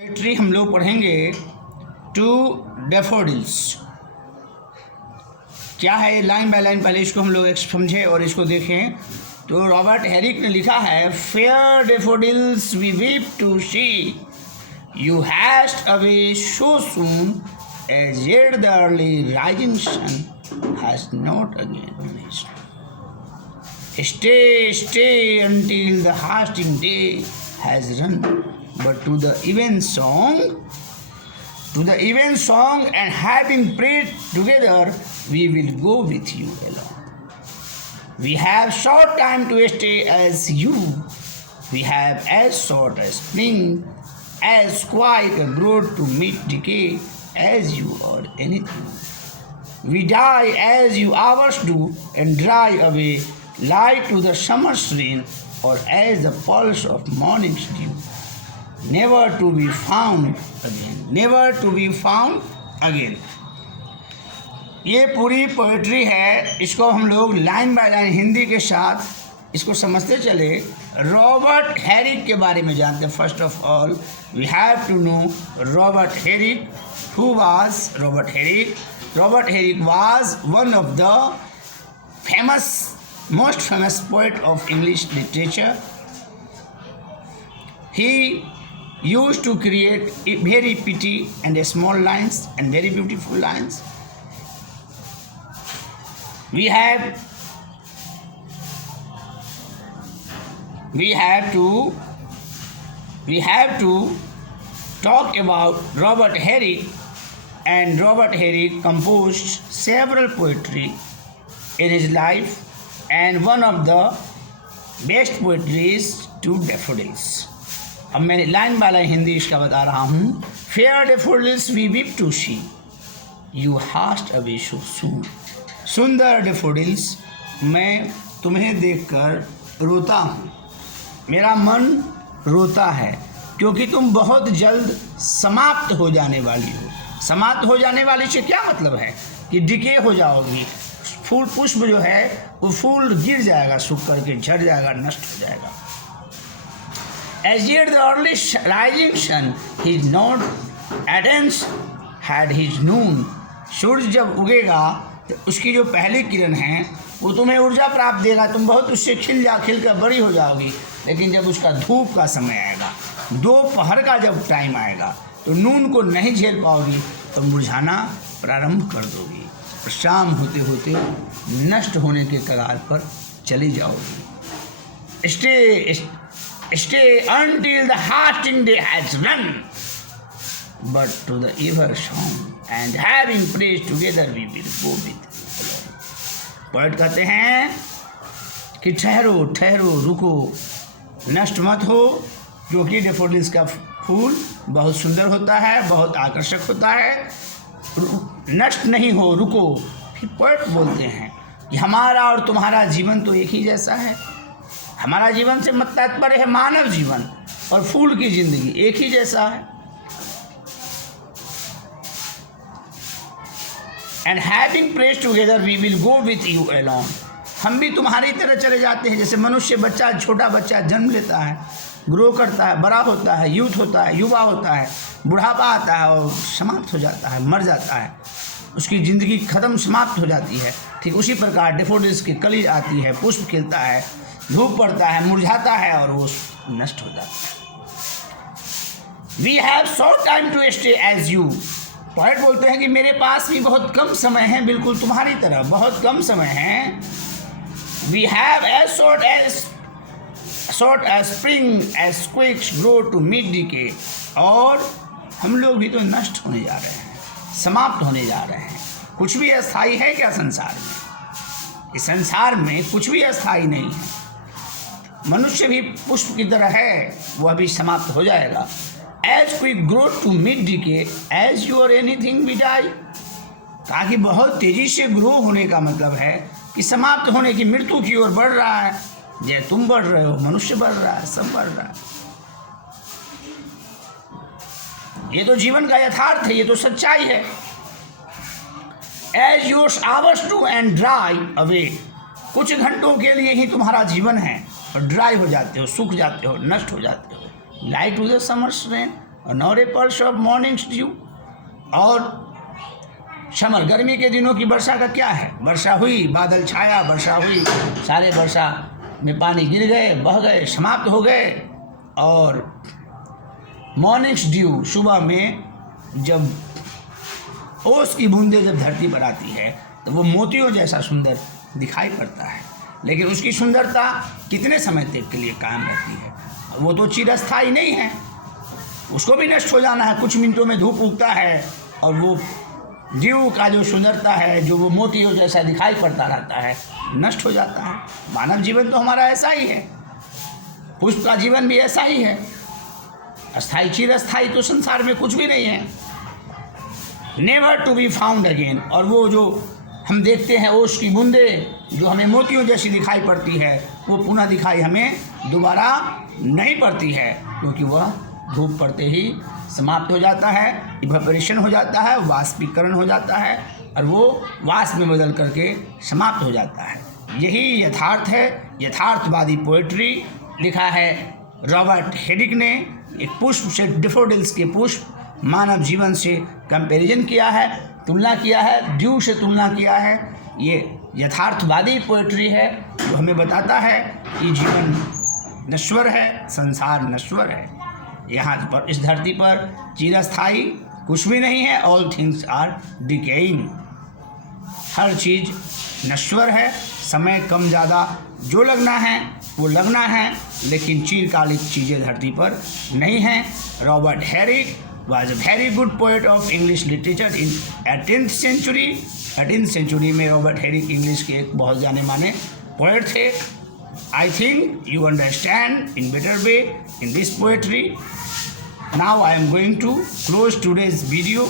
Poetry हम लोग पढ़ेंगे टू डैफोडिल्स। क्या है लाइन बाय लाइन, पहले इसको हम लोग समझें और इसको देखें। तो रॉबर्ट हेरिक ने लिखा है, fair daffodils we weep to see you haste away so soon as yet the early rising sun has not again released. Stay until the hasting day has run, but to the event song and having prayed together, we will go with you along. We have short time to stay as you, we have as short a spring, as quiet a growth to meet decay as you or anything. We die as you hours do and dry away like to the summer's rain, or as the pulse of morning's dew, never to be found again. ये पूरी poetry है, इसको हम लोग line by line Hindi के साथ इसको समझते चले। रॉबर्ट हेरिक के बारे में जानते हैं। First of all we have to know Robert Herrick. Who was Robert Herrick? Robert Herrick was one of the most famous poet of English literature. He used to create very pretty and small lines and very beautiful lines. We have to talk about Robert Herrick, and Robert Herrick composed several poetry in his life, and one of the best poetry is to daffodils. अब मैं line by line Hindi इसका बता रहा हूँ। Fair daffodils we weep to see you haste away so soon. सुंदर daffodils, मैं तुम्हें देखकर रोता हूँ, मेरा मन रोता है क्योंकि तुम बहुत जल्द समाप्त हो जाने वाली हो। समाप्त हो जाने वाली से क्या मतलब है कि डिके हो जाओगी। फूल पुष्प जो है वो फूल गिर जाएगा, सूख करके झड़ जाएगा, नष्ट हो जाएगा। As yet the early rising sun is not advanced had his noon. सूर्य जब उगेगा तो उसकी जो पहली किरण है वो तुम्हें ऊर्जा प्राप्त देगा, तुम बहुत उससे खिल कर बड़ी हो जाओगी। लेकिन जब उसका धूप का समय आएगा, दोपहर का जब टाइम आएगा, तो नून को नहीं झेल पाओगी, तो मुरझाना प्रारंभ कर दोगी, शाम होते होते नष्ट होने के कगार पर चली जाओगी। Stay until the hasting day has run, but to the ever song and having prayed together we will go with you. Poet कहते हैं कि ठहरो ठहरो रुको, नष्ट मत हो, क्योंकि डेफोडिल्स का फूल बहुत सुंदर होता है, बहुत आकर्षक होता है। नष्ट नहीं हो, रुको। फिर पोएट बोलते हैं कि हमारा और तुम्हारा जीवन तो एक ही जैसा है। हमारा जीवन से मत तात्पर्य है मानव जीवन, और फूल की जिंदगी एक ही जैसा है। And having pressed together we will go with you alone. हम भी तुम्हारी तरह चले जाते हैं। जैसे मनुष्य बच्चा, छोटा बच्चा जन्म लेता है, ग्रो करता है, बड़ा होता है, यूथ होता है, युवा होता है, बुढ़ापा आता है और समाप्त हो जाता है, मर जाता है, उसकी ज़िंदगी खत्म समाप्त हो जाती है। ठीक उसी प्रकार डेफोडिल्स की कली आती है, पुष्प खिलता है, धूप पड़ता है, मुरझाता है और वो नष्ट हो जाता है। We have short time to stay as you. Poet बोलते हैं कि मेरे पास भी बहुत कम समय है, बिल्कुल तुम्हारी तरह बहुत कम समय है। We have as short as spring as quick grow to meet decay. और हम लोग भी तो नष्ट होने जा रहे हैं, समाप्त होने जा रहे हैं। कुछ भी अस्थाई है क्या संसार में? इस संसार में कुछ भी अस्थाई नहीं है। मनुष्य भी पुष्प की तरह है, वह भी समाप्त हो जाएगा। As we grow to meet decay as you और एनीथिंग वी डाई। ताकि बहुत तेजी से ग्रो होने का मतलब है कि समाप्त होने की, मृत्यु की ओर बढ़ रहा है। जैसे तुम बढ़ रहे हो, मनुष्य बढ़ रहा है, सब बढ़ रहा है। ये तो जीवन का यथार्थ है, ये तो सच्चाई है। As your hours to end dry away. कुछ घंटों के लिए ही तुम्हारा जीवन है और ड्राई हो जाते हो, सूख जाते हो, नष्ट हो जाते हो। Light to the summer's rain, not a pearls of morning's dew. और समर गर्मी के दिनों की वर्षा का क्या है? वर्षा हुई, बादल छाया, वर्षा हुई, सारे वर्षा में पानी गिर गए, बह गए, समाप्त हो गए। और मॉर्निंग्स ड्यू, सुबह में जब ओस की बूंदें जब धरती पर आती है तो वो मोतियों जैसा सुंदर दिखाई पड़ता है, लेकिन उसकी सुंदरता कितने समय तक के लिए कायम रहती है? वो तो चिरस्थायी नहीं है, उसको भी नष्ट हो जाना है। कुछ मिनटों में धूप उगता है और वो ड्यू का जो सुंदरता है, जो वो मोतियों जैसा दिखाई पड़ता रहता है, नष्ट हो जाता है। मानव जीवन तो हमारा ऐसा ही है, पुष्प का जीवन भी ऐसा ही है। अस्थाई चिरस्थाई तो संसार में कुछ भी नहीं है, never to be found again. और वो जो हम देखते हैं ओस की बूंदें जो हमें मोतियों जैसी दिखाई पड़ती है, वो पुनः दिखाई हमें दोबारा नहीं पड़ती है, क्योंकि वह धूप पड़ते ही समाप्त हो जाता है, इवेपोरेशन हो जाता है, वाष्पीकरण हो जाता है और वो वाष्प में बदल करके समाप्त हो जाता है। यही यथार्थ है, यथार्थवादी पोएट्री। लिखा है रॉबर्ट हेरिक ने। एक पुष्प से डेफोडिल्स के पुष्प मानव जीवन से कंपैरिजन किया है, तुलना किया है, ड्यू से तुलना किया है। ये यथार्थवादी पोएट्री है जो हमें बताता है कि जीवन नश्वर है, संसार नश्वर है। यहाँ पर इस धरती पर चिरस्थायी कुछ भी नहीं है। ऑल थिंग्स आर डिकेइंग, हर चीज़ नश्वर है। समय कम ज़्यादा जो लगना है वो लगना है, लेकिन चिरकालिक चीज़ें धरती पर नहीं हैं। Robert Herrick was a very good poet of English literature in 18th century। 18th century में रॉबर्ट हेरिक इंग्लिश के एक बहुत जाने माने पोएट थे। I think you understand in better way in this poetry. Now I am going to close today's video.